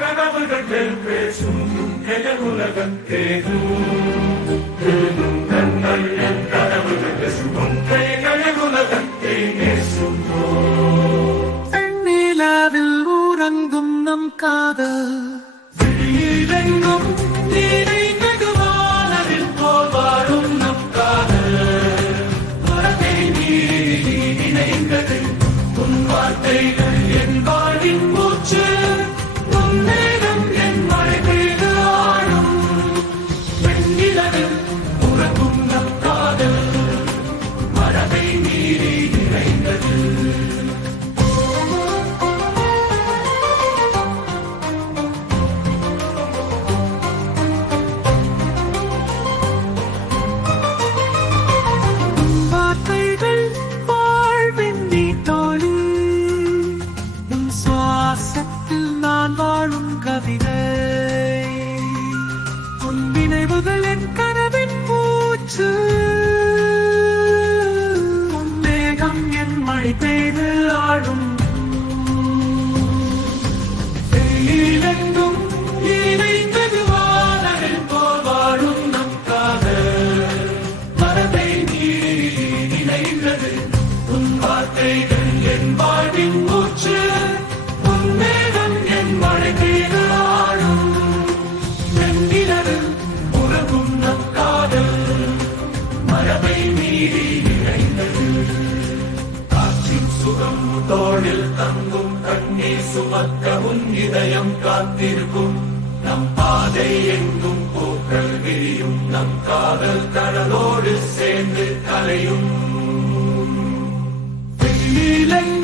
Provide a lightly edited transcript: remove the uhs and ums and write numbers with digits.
கனவுகள் பேசும் உலகத்தேதும் கனவுகள் பேசும் உலகத்தை நேசும் நிலாவில் ஊரங்கும் நம் காதல் வெளியிலெங்கும் நீரை நெடுவானதில் போல் வாழும் நம் காதல் மரத்தை நீரி நினைந்தது உன் வார்த்தைகள் என் வாழின் மூச்சு உன் நேரம் என் மழை பெய்து ஆடும் வெண்ணிலவில் உறங்கும் நம் காதல் மரத்தை நீரி நிறைந்தது வார்த்தைகள் வாழ்வின் நீட்டோலி உன் சுவாசத்தில் நான் வாழும் கவிதை உன் நினைவுகள் என் கனவின் மூச்சு உன் மேகம் என் மழை பெய்து ஆடும் வெயிலெங்கும் இணைந்தது வானவில் போல் வாழும் நம் காதல் மரத்தை நீரி நினைந்தது உன் வார்த்தைகள் என் வாழ்வின் மூச்சு உன் மேகம் என் மழை பெய்து ஆடும் வெண்ணிலவில் உறங்கும் நம் காதல் மரபை மீறி நிறைந்தது காற்றின் சுகம் தோளில் தங்கும் கண்ணீர் சுமக்க உன் இதயம் காத்திருக்கும் நம் பாதை எங்கும் பூக்கள் விரியும் நம் காதல் கடலோடு சேர்ந்து கரையும் வெள்ளிலெங்கும்